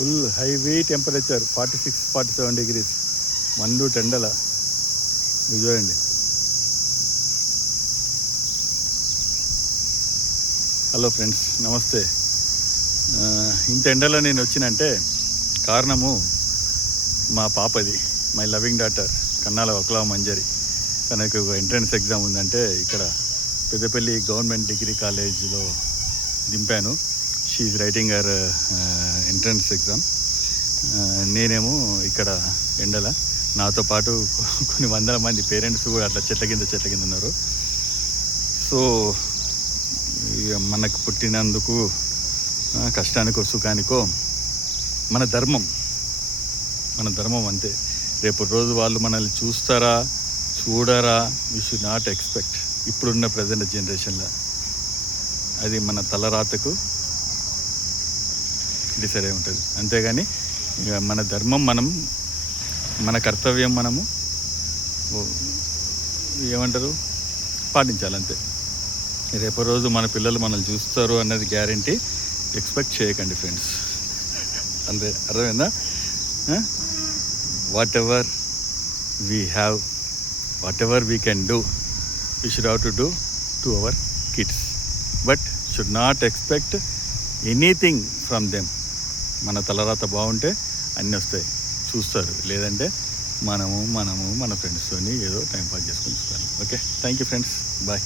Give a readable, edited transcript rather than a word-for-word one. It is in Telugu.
ఫుల్ హైవే టెంపరేచర్ 46-47 డిగ్రీస్ మండు టెండల. ఇది చూడండి. హలో ఫ్రెండ్స్, నమస్తే. ఇంత ఎండలో నేను వచ్చినంటే కారణము మా పాపది, my loving daughter Kannala Vaklava Manjari. తనకు ఎంట్రన్స్ ఎగ్జామ్ ఉందంటే ఇక్కడ పెద్దపల్లి గవర్నమెంట్ డిగ్రీ కాలేజీలో దింపాను. She writing her entrance exam. నేనేమో ఇక్కడ ఎండల, నాతో పాటు కొన్ని వందల మంది పేరెంట్స్ కూడా అట్లా చెట్ల కింద ఉన్నారు. సో మనకు పుట్టినందుకు కష్టానికో సుఖానికో మన ధర్మం అంతే. రేపు రోజు వాళ్ళు మనల్ని చూడరా, యూ షుడ్ నాట్ ఎక్స్పెక్ట్. ఇప్పుడున్న ప్రజెంట్ జనరేషన్లో అది మన తలరాతకు డిసైడ్ అయి ఉంటుంది. అంతేగాని ఇక మన ధర్మం మన కర్తవ్యం మనము పాటించాలంతే. రేపు రోజు మన పిల్లలు మనల్ని చూస్తారు అన్నది గ్యారంటీ. ఎక్స్పెక్ట్ చేయకండి ఫ్రెండ్స్. అంతే, అర్థమైందా? What ever we have, what ever we can do, we should have to do to our kids, but should not expect anything from them. మన తలరాత బాగుంటే అన్నీ వస్తాయి, చూస్తారు. లేదంటే మనము మన ఫ్రెండ్స్తోని ఏదో టైంపాస్ చేసుకొని చూస్తాను. Okay, thank you friends, bye.